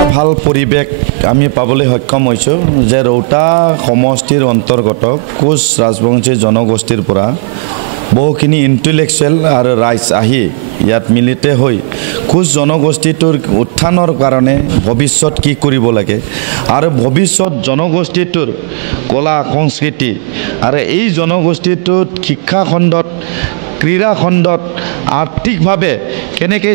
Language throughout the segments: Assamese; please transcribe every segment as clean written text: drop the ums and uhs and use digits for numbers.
এটা ভাল পৰিৱেশ আমি পাবলৈ সক্ষম হৈছোঁ যে ৰৌতা সমষ্টিৰ অন্তৰ্গত কোচ ৰাজবংশী জনগোষ্ঠীৰ পৰা বহুখিনি ইণ্টেলেকচুৱেল আৰু ৰাইজ আহি ইয়াত মিলিত হৈ কোচ জনগোষ্ঠীটোৰ উত্থানৰ কাৰণে ভৱিষ্যত কি কৰিব লাগে আৰু ভৱিষ্যত জনগোষ্ঠীটোৰ কলা সংস্কৃতি আৰু এই জনগোষ্ঠীটোত শিক্ষা খণ্ডত ক্ৰীড়া খণ্ডত আৰ্থিকভাৱে কেনেকৈ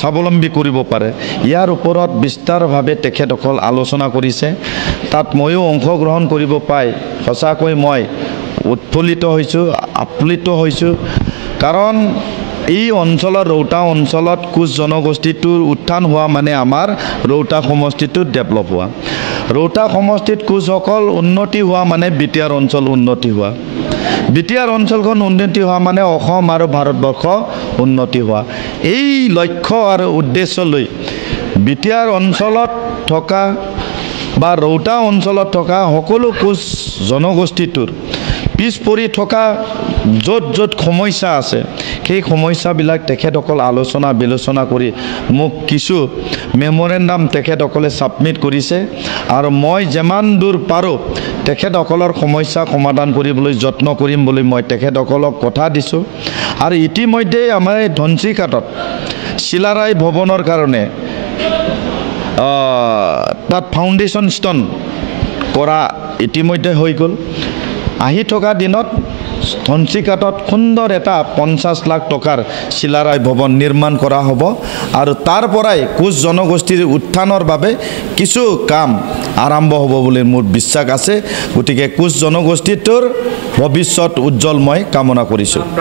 স্বাৱলম্বী কৰিব পাৰে ইয়াৰ ওপৰত বিস্তাৰভাৱে তেখেতসকল আলোচনা কৰিছে। তাত ময়ো অংশগ্ৰহণ কৰিব পাই সঁচাকৈ মই উৎফুল্লিত হৈছোঁ, আপ্লুত হৈছোঁ। কাৰণ এই অঞ্চলৰ ৰৌতা অঞ্চলত কোচ জনগোষ্ঠীটোৰ উত্থান হোৱা মানে আমাৰ ৰৌতা সমষ্টিটোত ডেভেলপ হোৱা। ৰৌতা সমষ্টিত কোচসকল উন্নতি হোৱা মানে বিটিআৰ অঞ্চল উন্নতি হোৱা। বিটিআৰ অঞ্চলখন উন্নতি হোৱা মানে অসম আৰু ভাৰতবৰ্ষ উন্নতি হোৱা। এই লক্ষ্য আৰু উদ্দেশ্য লৈ বিটিআৰ অঞ্চলত থকা বা ৰৌতা অঞ্চলত থকা সকলো কোচ জনগোষ্ঠীটোৰ পিছ পৰি থকা য'ত য'ত সমস্যা আছে সেই সমস্যাবিলাক তেখেতসকল আলোচনা বিলোচনা কৰি মোক কিছু মেমৰেণ্ডাম তেখেতসকলে ছাবমিট কৰিছে আৰু মই যিমান দূৰ পাৰোঁ তেখেতসকলৰ সমস্যা সমাধান কৰিবলৈ যত্ন কৰিম বুলি মই তেখেতসকলক কথা দিছোঁ। আৰু ইতিমধ্যে আমাৰ এই ধনচিকাটত চিলাৰায় ভৱনৰ কাৰণে তাত ফাউণ্ডেশ্যন ষ্টন কৰা ইতিমধ্যে হৈ গ'ল। আহি থকা দিনত ধনচিকাটত সুন্দৰ এটা 50 লাখ টকাৰ চিলাৰায় ভৱন নিৰ্মাণ কৰা হ'ব আৰু তাৰ পৰাই কোচ জনগোষ্ঠীৰ উত্থানৰ বাবে কিছু কাম আৰম্ভ হ'ব বুলি মোৰ বিশ্বাস আছে। গতিকে কোচ জনগোষ্ঠীটোৰ ভৱিষ্যত উজ্জ্বল মই কামনা কৰিছোঁ।